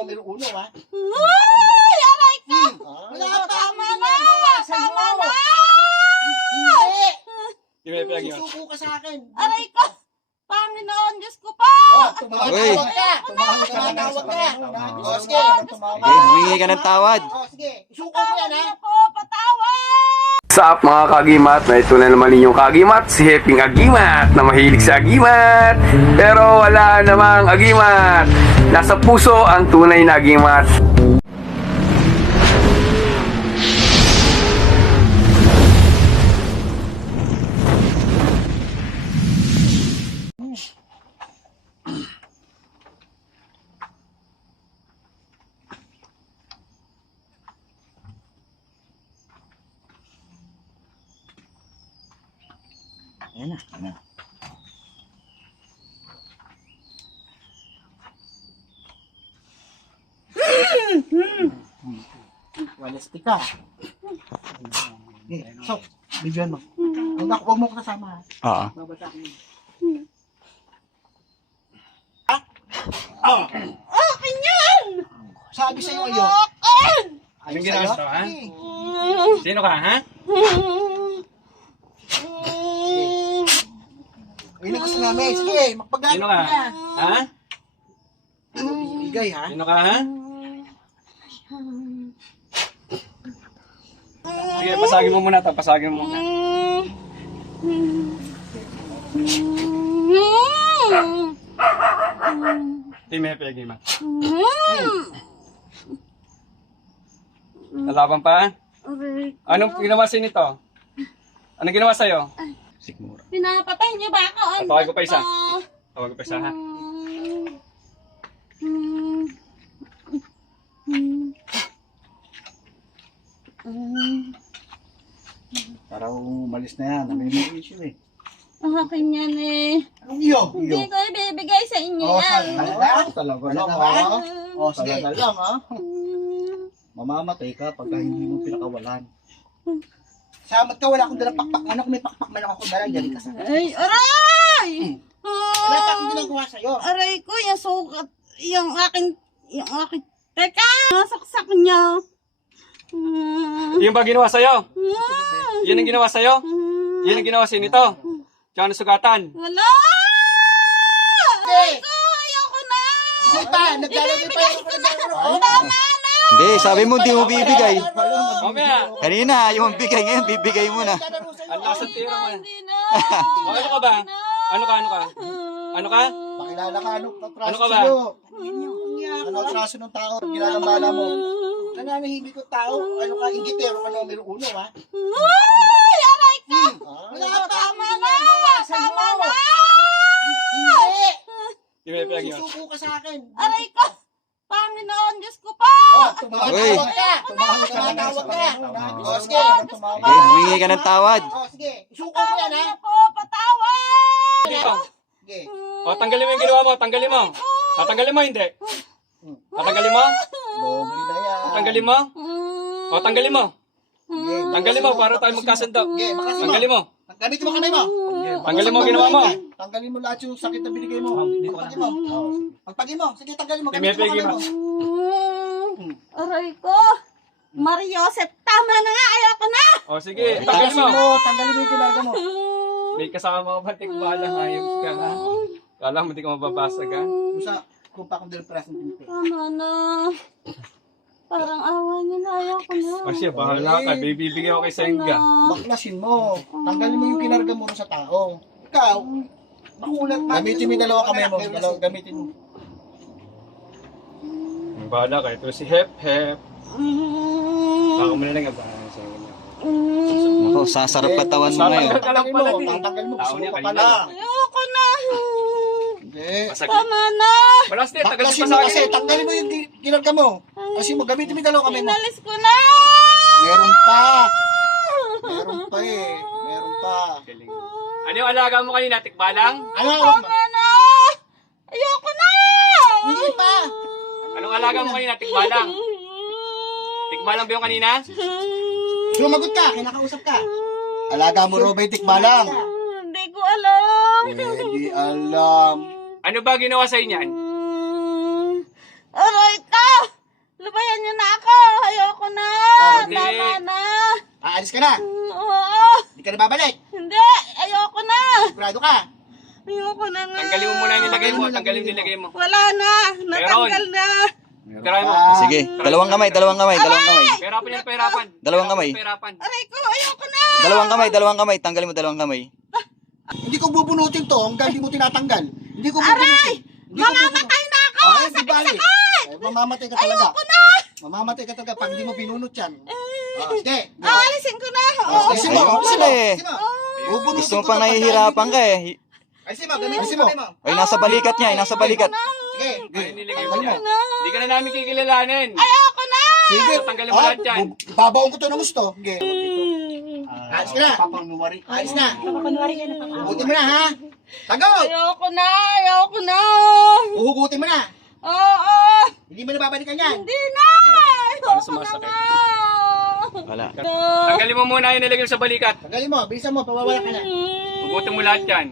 numero 1, ha? Uy! Aray ko! Wala Tama na! Tama na! Hindi! Pinapayag yun. Susuko ka sa akin. Aray ko! Panginoon, Diyos ko po! Tumawag ka! Tumatawag ka! O, sige. Humingi ka ng tawad. O, sige. Isuko mo yan, ha? Ano po? Patawad! What's up mga kagimat? Na ito na naman ninyong kagimat, si Heping Agimat na mahilig sa agimat. Pero wala namang agimat. Nasa puso ang tunay na agimat. Ayan na. Walastik ka. So, bibigyan mo. Huwag mo ko kasama. Oo. Akin yan! Sabi sa'yo iyo. Akin! Anong ginagawa mo, ha? Sino ka, ha? Hindi ko sinabi. Sige, magpagano Sino ka? Ha? Ibigay, ha? Sino ka, ha? Sige, pasagin mo muna ito. Pasagin mo muna. Team Happy Agimat. Lalaban pa? Aray ko. Anong ginawa sa'yo nito? Anong ginawa sa'yo? Sigmura. Pinapatay niyo ba ako? Tawag ko pa isa. Tawag ko pa isa, ha? Para umalis na yan. May issue eh. Ang akin yan eh. Anong iyo? Hindi ko ibibigay sa inyo Oh, yan. talaga lang, ha? Oh, sige. Talaga lang, ha? Mm. Mamamatay ka pagka hindi mo pinakawalan. Samat ka, wala akong dalang pakpak. Ano kung may pakpak man ako dalang, dyan ka sa akin. Ay, aray! Wala pa akong ginagawa sa'yo. Aray ko, yung sukat, yung aking, teka, nasaksak niya. Yung ba ginawa sa'yo? Yan ang ginawa sa'yo? Yan ang ginawa sa'yo nito? Tsaka nasugatan? Wala! Aray ko, ayoko na! Hindi pa, naglalagay pa yung Tama na! Hindi, sabi mo di mo bibigay. Mamaya, Kanina, ayaw mong bigay. Ngayon, bibigay mo na. ang lasang tira mo. Hindi na! O, ano ka ba? Ano ka? Ano ka? Pakilala ka, ano Ano ka traso ba? sa'yo? Ano traso ng tao? Ginagambala mo. Nananahimik ko tao. Ano ka, ingitero ka numero 1, ha? Uy! Aray ko! Wala pa Tama na! Tama na! Hindi! Team Happy Agimat. Susuko ka sa akin. Aray ko! Panginoon, Diyos ko po! Uy. Tumatawag ka. Tumatawag ka. O, sige. Humingi ka ng tawad. O, sige. Isuko mo yan, ha? Ano po? Patawad! Dito. Sige. O, tanggalin mo yung ginawa mo. Tanggalin mo. Tatanggalin mo, hindi. Tatanggalin mo? Doble na yan. Tanggalin mo? O, tanggalin mo. Sige. Tanggalin mo para tayo magkasundo. Sige, makasama. Tanggalin mo. Gamitin mo kanay mo. Tanggalin mo ang ginawa mo. Tanggalin mo lahat yung sakit na binigay mo. Pagpagin mo. Pagpagin mo. Sige, tanggalin mo. Team Gamitin mo Happy kanay mo. Aray ko! Mariosep, tama na nga! Ayoko na! O, sige. Tanggalin mo. Tanggalin mo yung kinarga mo. May kasama ka ba? Tikbalang ayos ka, ha? Kala mo di ka mababasag, ha? Kung pa akong dilpras ng pinto. Tama na. Parang awa niyo na. Ayoko na. O siya, bahala ka. Bibigay ako kay Senga. Baklasin mo. Tanggalin mo yung kinarga mo sa tao. Ikaw, makulat. Gamitin mo yung dalawa kamay mo. Gamitin mo. Bahala ka. Ito si Hep Hep. Baka mo na lang ang bahala sa inyo. Ako, sasarap katawan mo ngayon. Tatanggal ka lang pala. Tatanggal mo. Tao Gusto niya mo pa kanina. pala. Ayoko na. Hindi. Masakit. Tama na. Wala siya. Tagal Baklasin pa mo sa kasi. akin. Tanggalin mo yung kinarga mo. Kasi mo, gamitin mo yung dalawa kamay mo. Inalis ko na. Meron pa. Meron pa eh. Meron pa. Ano yung alaga mo kanina? Tikbalang? Ano? Tama na. Ayoko na. Hindi pa. Anong alaga mo kanina? Tikbalang? Tikbalang ba yung kanina? Sumagot ka. Kinakausap ka. Alaga mo robotic balang. Hindi ko alam. Hindi alam. Ano ba ginawa sa inyo yan? Aray ka. Aalis ka na. Oo. Hindi ka na babalik. Hindi. Ayoko na. Sigurado ka. Ayoko na nga. Tanggalin mo muna yung nilagay mo. Tanggalin yung nilagay mo. Wala na. Natanggal na. Tirahin mo. Sige, dalawang kamay, dalawang kamay, dalawang kamay. Pahirapan yan, pahirapan. Dalawang kamay. Pahirapan. Aray ko. Ayoko na. Dalawang kamay, tanggalin mo dalawang kamay. Hindi ko bubunutin to hanggang hindi mo tinatanggal. Hindi ko Aray! bubunutin. Hindi ko Mamamatay na ako. Oh, di bali. Mamamatay ka talaga. Ayoko na. Mamamatay ka talaga pag hindi mo binunot yan. Sige. Aalisin ko na. Oo. Alisin mo. Ayoko Alisin na mo. eh. Alisin mo. Bubunutin Gusto mo ko pang to pag nahihirapan ka eh. Alisin mo. Alisin mo. Ay, nasa balikat niya, nasa balikat. Sige. Ayun, nilagay mo Tanggalin yan. mo. Hindi ka na namin kikilalanin. Ayoko na. Sige. Tanggalin mo lahat yan. Babaon ko to ng gusto. Sige. Alis ka na. Alis na. Uhugutin mo na ha. Tagot. Ayoko na. Ayoko na. Uhugutin mo na. Oo. Hindi mo na babalikan yan. Hindi na. Ayoko na sumasakit? nga. Wala. Tanggalin mo muna yung nilagay mo sa balikat. Tanggalin mo. Bilisan mo. Pawawala ka na. Hugutin mo lahat yan.